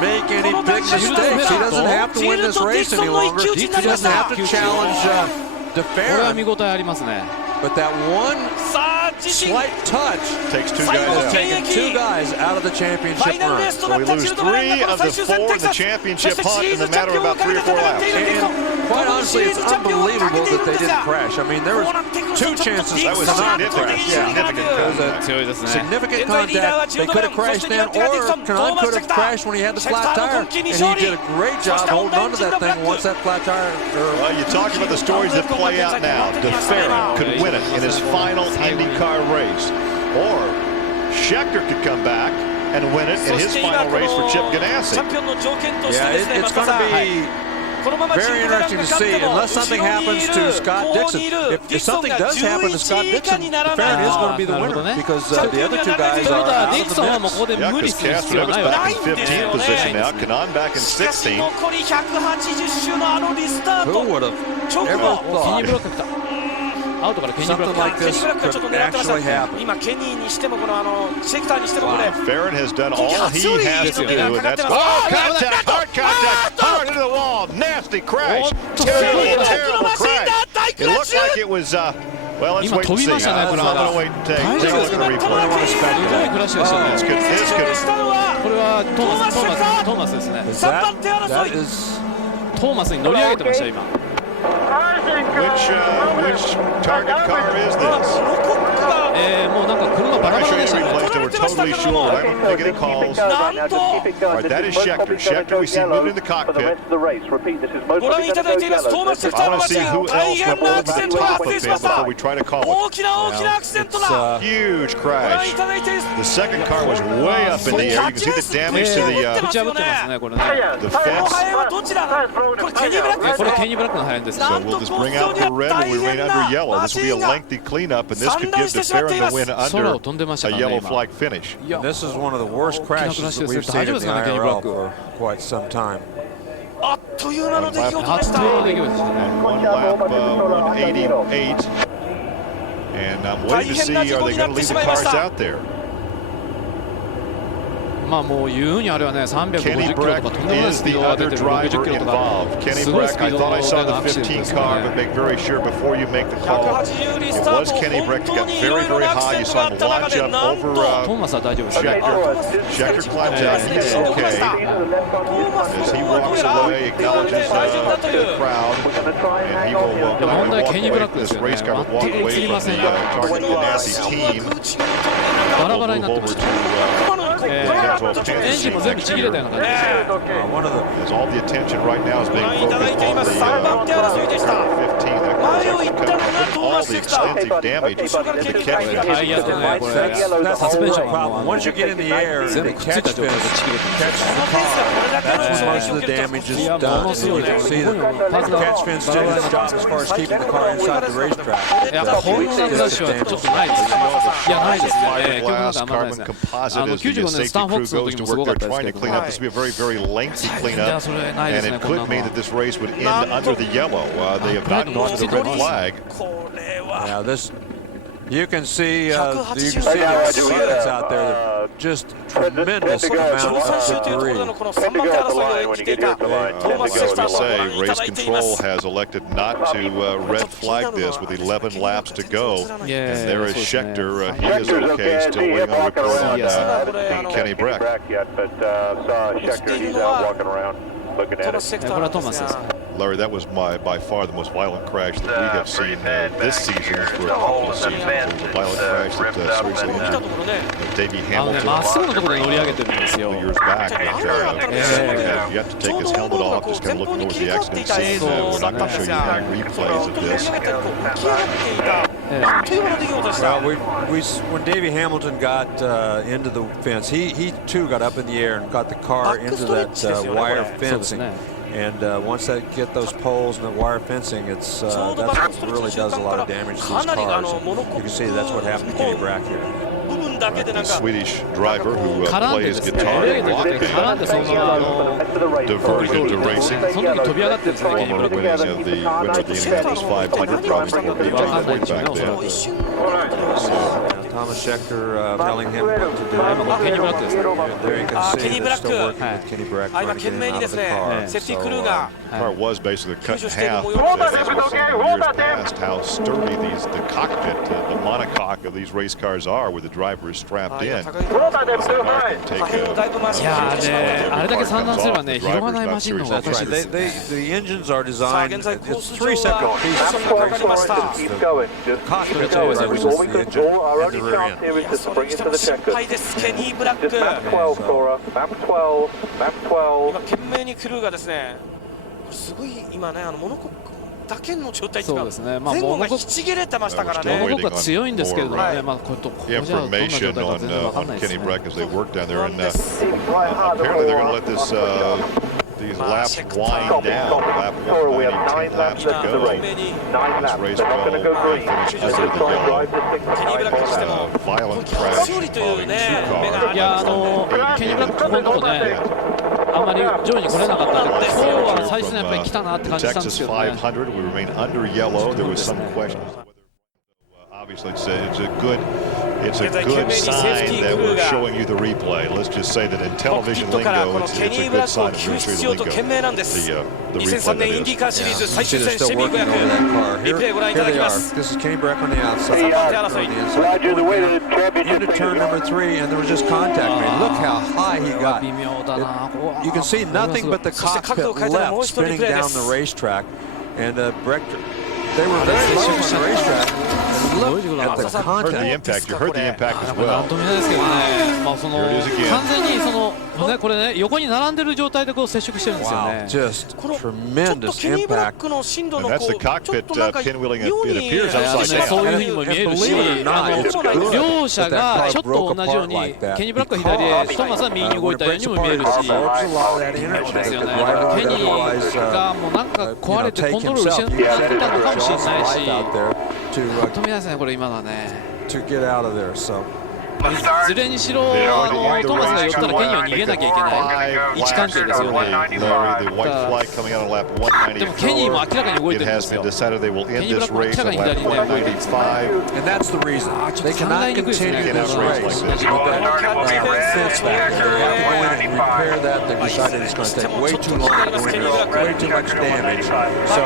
make any big mistakes. He doesn't have to win this race any longer. He doesn't have to challenge DeFerrin. But that one slight touch takes two guys has out. taken two guys out of the championship run. So we lose 3 of the 4 in the championship hunt in a matter of about 3 or 4 laps. And quite honestly, it's unbelievable that they didn't crash. I mean, there was 2 chances that was to not crash. Significant contact. They could have crashed then, or Kanan could have crashed when he had the flat tire. And he did a great job holding on to that thing once that flat tire. Well, you talk about the stories that play out now. DeFerrin could win it in his final IndyCar race. Or Scheckter could come back and win it in his final race for Chip Ganassi. Yeah, it's going to be very interesting to see, unless something happens to Scott Dixon. If something does happen to Scott Dixon, DeFerrin is going to be the winner, because the other 2 guys are out of the mix. Yeah, because Castro was back in 15th position now, Kanan back in 16th. Who would have ever thought something like this could actually happen? Ferrin has done all he has to do, and that's contact, hard contact, hard into the wall, nasty crash, terrible crash. It looked like it was, well, let's wait and see. I'm going to wait and take a look at the replay. That is Which target car is this? I'm going to show you the replays that we're totally sure. I don't think any calls. All right, that is Scheckter. Scheckter we see moving in the cockpit. I want to see who else went over the top of him before we try to call it. Huge crash. The second car was way up in the air. You can see the damage to the fence. So we'll just bring out the red and we remain under yellow. This will be a lengthy cleanup, and this could give DeFerrin the win under a yellow flag finish. This is one of the worst crashes that we've seen in the IRL for quite some time. And one lap 188. And I'm waiting to see, are they going to leave the cars out there? Kenny Brack is the other driver involved. Kenny Brack, I thought I saw the 15 car, but make very sure before you make the call. It was Kenny Brack that got very, very high. You saw him launch up over Scheckter. Scheckter climbs out. He's okay. As he walks away, acknowledges the crowd, and he will walk away. This race car will walk away from the Target Ganassi team. Over to as all the attention right now is being focused on the 15. All the extensive damage to the catch fence. That's the problem. Once you get in the air and the catch fence catches the car, that's when most of the damage is done. And you can see that the catch fence did its job as far as keeping the car inside the racetrack. Fiberglass, carbon composite as the safety crew goes to work. They're trying to clean up. This will be a very, very lengthy cleanup, and it could mean that this race would end under the yellow. They have not gone to the red flag. Now this, you can see the debris that's out there. Just tremendous amount of debris. As we say, race control has elected not to red flag this with 11 laps to go. And there is Scheckter. He is okay, still waiting on a report on Kenny Brack. But saw Scheckter, he's out walking around looking at it. Larry, that was by far the most violent crash that we have seen this season for a couple of seasons. It was a violent crash that seriously injured Davey Hamilton a couple of years back. And yet to take his helmet off, just kind of looking over the accident scene. We're not going to show you any replays of this. Well, when Davey Hamilton got into the fence, he too got up in the air and got the car into that wire fencing. And once they get those poles and the wire fencing, that's what really does a lot of damage to these cars. And you can see that's what happened to Kenny Brack here. The Swedish driver who plays guitar walked diverted into racing. Former winner of the Indianapolis 500, probably for 8 back then. So Thomas Scheckter telling him what to do. Kenny Brack ですね。 There you can see Kenny they're still Brack. working with Kenny Brack 今 trying to 懸 get him 命に out で of す the ね car. セーフティークルーが car was basically cut in half. Come As we've seen in years past, how sturdy the cockpit, the monocoque of these race cars are, where the driver is strapped in. いやーね、あれだけ散乱すればね、広がないマシンの方がおかしい That's です right. The engines are さあ designed. 現在 It's コース three 上 separate は pieces. 分かりました The cockpit drivers is the engine and the rear end. いやそれにしても心配ですケニー・ブラック 今懸命にクルーがですねこれすごい今ねモノコックだけの状態っていうかそうですね、まあ前後が引ち切れてましたからねモノコックは強いんですけれどもね、まあこれじゃあどんな状態 Information か全然わかん on ないですね Kenny Brack as they work down there, な and んです apparently they're going to let these laps wind down. Lap 190, 10 laps to 今懸 go. 命に This race will finish under the yellow. ケニー・ブラックにしても Violent 勝利 crash という involving ね two 目があ cars. りいやますケニー・ブラックここのとこねあんまり上位に来れなかったんで、今日は最初にやっぱり来たなって感じしたんです Texas けどね。 500, we remain under yellow. There was some question. Obviously, it's a good sign that we're showing you the replay. Let's just say that in コックピ television ットからこ lingo, の it's ケニ a ー・ブ good ラックを sign of 救出 administrative しようと lingo. 懸命なんです The 2003 replay 年イン that ディ is. カーシリーズ最 You 終 see 戦 they're シェ still ビー working over 500 that car. リプレイご覧いただ Here き they ま are. す This is Kenny Brack on the outside. さあ番手争い On the inside. Roger, the way the Going championship into turn number 3, and there was just contact made. Look how high he 微 got. 妙だな。 You can see nothing but the そして角度を cockpit 変えたらもう left 一人 spinning プレーで down す the racetrack. And Brack, they were very low on the racetrack. And look at the Heard the contact. impact. You heard the impact as なん well. とも言えないですけどね、まあその Here it is again. 完全にそのねこれね横に並んでる状態でこう接触してるんですよ Wow, ね。 just このちょっと tremendous ケニー・ブラッ impact. クの進路 And の that's こ the うちょっ cockpit となんか pinwheeling. 妙 It に appears いや upside そう down. いうふうにも見える And し、 believe it or not, it's 両 good 者 that が that ちょ car っと broke 同じよう apart に like that. ケニー・ブラックは左へ、トーマスは右に動いたようにも見えるし、 Absorbs a lot of that energy です that よ the ね。 driver ケ would ニ otherwise ーがもうなんか壊れて take コントロール himself. 失ってたのかもしれない Life し、 out there なんとも言えないですねこれ今のはね。 to get out of there. So いずれにしろトーマスが寄ったらケニーは逃げなきゃいけない位置関係ですよね。 The white flag coming out on lap でもケニーも明らかに動い 194. て It るんで has す been よ。 decided they will end this race at lap 195. and that's the reason they cannot continue this race. Like this. Fence back. They have to go in and repair that. They decided it's going to take way too long, way too much damage. So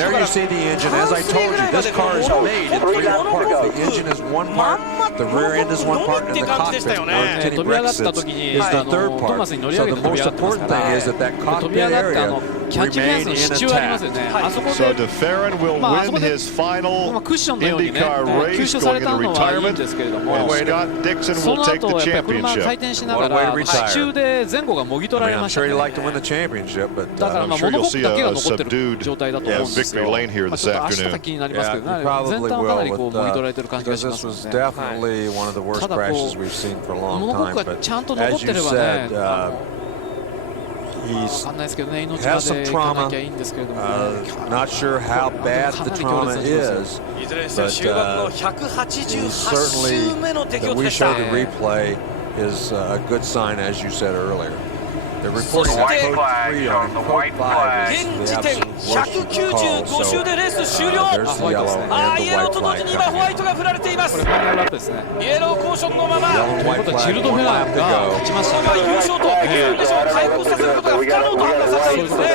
there you see the engine. As I told you, this car is made in 3 parts. The engine is one part, the rear end is one part, and the cockpit, where Kenny Brack sits, is the third part. So the most important thing is that that 飛び上 cockpit がって area キャッチフェンス remain の in 支柱ありますよ intact. ね。あそこ So で DeFerrin will まああそこ win で his final クッションのようにね IndyCar 吸 race 収さ going れた into のはいいん retirement. ですけれども、 And Scott Dixon そ will の take the 後やっぱり車が回 championship. 転しながら支柱で前後がもぎ取 I ら mean, れ I'm ました sure ね。 he'd like to win the championship, but だから I'm まあ sure モノ you'll コック see だけが a 残ってる subdued 状態だと思うんです victory よ。 lane here まあ this ちょっと明日 afternoon. が気になりますけ yeah, ど you ね。 probably 全体はかなり will こう with, もぎ取られてる感じが because しま this す was ので。 definitely one of the worst ただこう crashes we've seen for a モ long ノコッ time. クが But ちゃんと残っ as て you ればね、 said, わ he's かんないですけどね、命までいかなきゃいいんですけれどもね。 not sure how bad the trauma is, いずれにせよ but 終盤の he's 188 certainly 周目の出来 that 事 we でした。 showed the replay is a good sign, as you said earlier. They're reporting that code 3 on code 5 is 現 the 時点 absolute worst you can call. 195 周 So でレース終了。 there's the yellow あ and ーイ the エロー white と同 flag 時に今 coming ホワイ in. トが振られています。これファイナルラップですね。イエローコーションのまま Yellow という and こと white はジル flag, ド・フェ one ラ lap ー to が go. 勝ちましたここが優勝というでしょう。回復させることが不可能と判断されているんですね。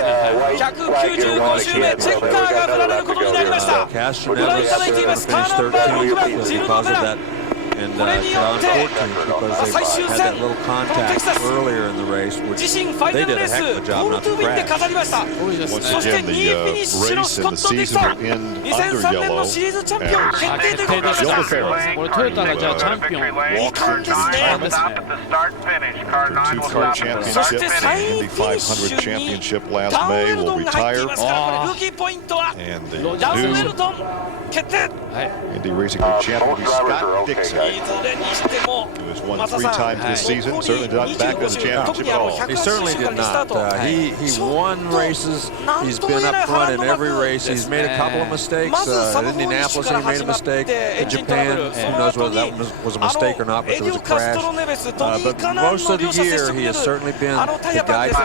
195周目チェッカーが振られることになりました。 Castro ご覧いただいてい Nevis ます。 finished カーナンバー6 13th 番ジルド・ because フェ of ラ that. ー。 And これによって unfortunately, because 最 they 終 had 戦 that little このテ contact キサス earlier in the race, 自 which 身ファイ they ナル did レ a ース heck of a ポ job ール not トゥ to ーウィンで crash. 飾りました。 多いですね。そして Again, 2位フィニッシュの the スコッ race ト・ and ディ the クソン season will end 2003年の under シリーズチャンピオン決定ということになりました 決定ですこれトヨタがじゃあチャンピオン2冠ですね。Two-car championship そして and 3位 Indy フィニッシ 500 ュに championship ダ last ウンウェ May ルド will ンが入ってい retire. ますからこれルーキーポイントは And the ダウンウェル new ドン決定。 Indy Racing Group champion will be Scott Dixon, いずれにしても who has won 松田 three さん times this season. 残り Certainly not back in the 25 特 championship に at all. He 180 certainly 周から did にスター not. ト He won races. He's been up front in every race. He's made a couple of mistakes. At Indianapolis, he made a mistake. In Japan, who knows whether that was a mistake or not, but there was a crash. But most of the year, he has certainly been the guy. He's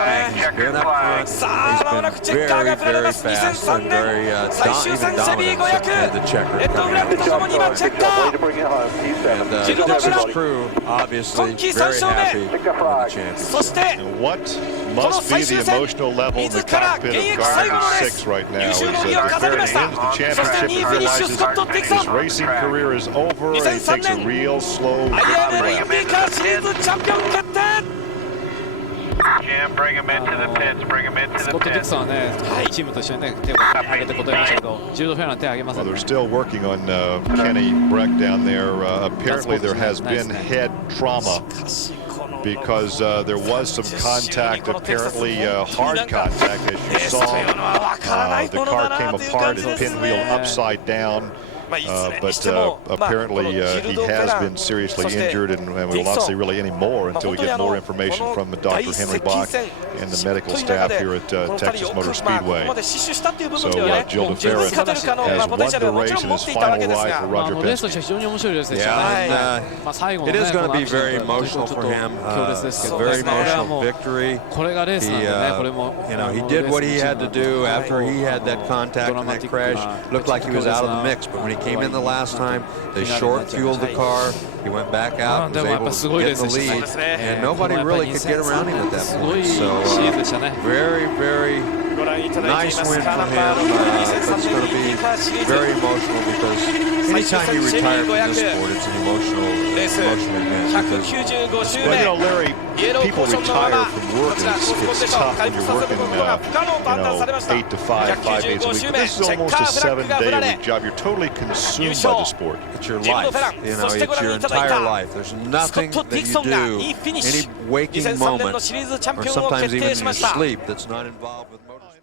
been up front. He's been very, very fast and very even dominant in the checker. レッドブラックとともに今チェッカー And Dixon's crew, obviously, very happy with the championship. And what must be the emotional level in the cockpit of Gardner 6 right now as Barrett ends the championship and realizes his racing career is over and he takes a real slow victory lap. Jim, bring him into the pits, bring him into ス the コット・ディク pits. ソンはね、チームと一緒にね、手を挙げて答えましたけど、柔道フェアなんて挙げませ Well, ん they're ね。 still working on Kenny Breck down there. Apparently there has been head trauma because there was some contact, apparently hard contact, as you saw. The car came apart and pinwheel upside down. But apparently he has been seriously injured, and we will not see really any more until we get more information from Dr. Henry Bach and the medical staff here at Texas Motor Speedway. So Gilles de Ferret has won the race in his final ride for まあ Roger レースと Penske. しては非常に面白いレースでしたね。 Yeah, まあ最後の it ね、 is こ going の to ア be クシデン very ト本当 emotional ちょっ for と him. 強烈ですけど、 Very まあ俺は emotional もう victory. これがレースなんでね、これも You know, he did what he had to do after he had that contact and that crash. Looked like he was out of the mix, but when he came in the last time, they short fueled the car. He went back out, was able to get in the lead, and nobody really could get around him at that point. So very, very nice win for him. But it's going to be very emotional because anytime you retire from this sport, it's an emotional event. Because, Well, you know, Larry, people retire from work, and it's tough when you're working, 8 to 5, 5 days a week. But this is almost a 7-day-a-week job. You're totally consumed by the sport. it's your life, you know, it's your entire life. There's nothing that you do, any waking moment, or sometimes even in your sleep, that's not involved with motorsport.